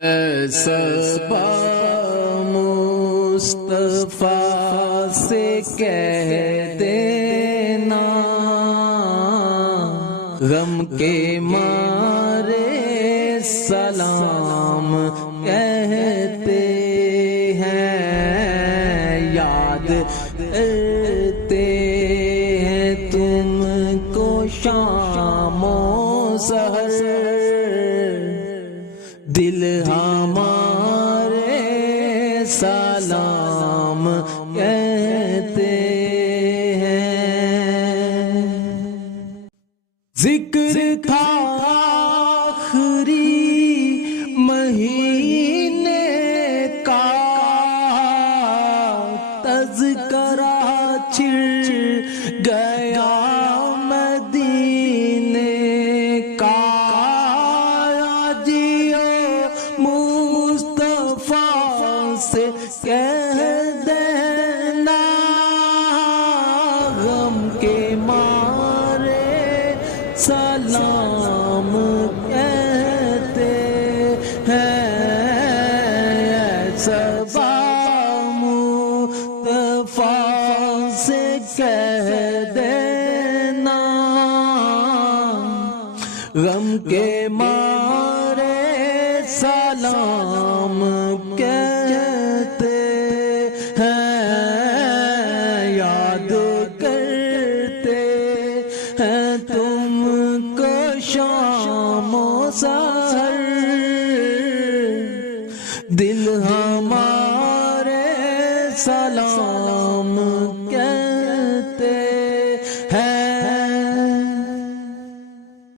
اے صبا مصطفیٰ سے کہہ دینا، غم کے مارے سلام کہتے ہیں، یاد کرتے ہیں تم کو شام و سحر، دل ہمارے سلام کہتے ہیں۔ ذکر تھا آخری مہینے کا، تذکرہ چھڑ گیا مدینے کا، سے کہہ دینا، غم کے مارے سلام کہتے ہیں، صبا مصطفیٰ سے کہہ دینا، غم کے مارے سلام کہتے ہیں، یاد کرتے ہیں تم کو شام و سحر،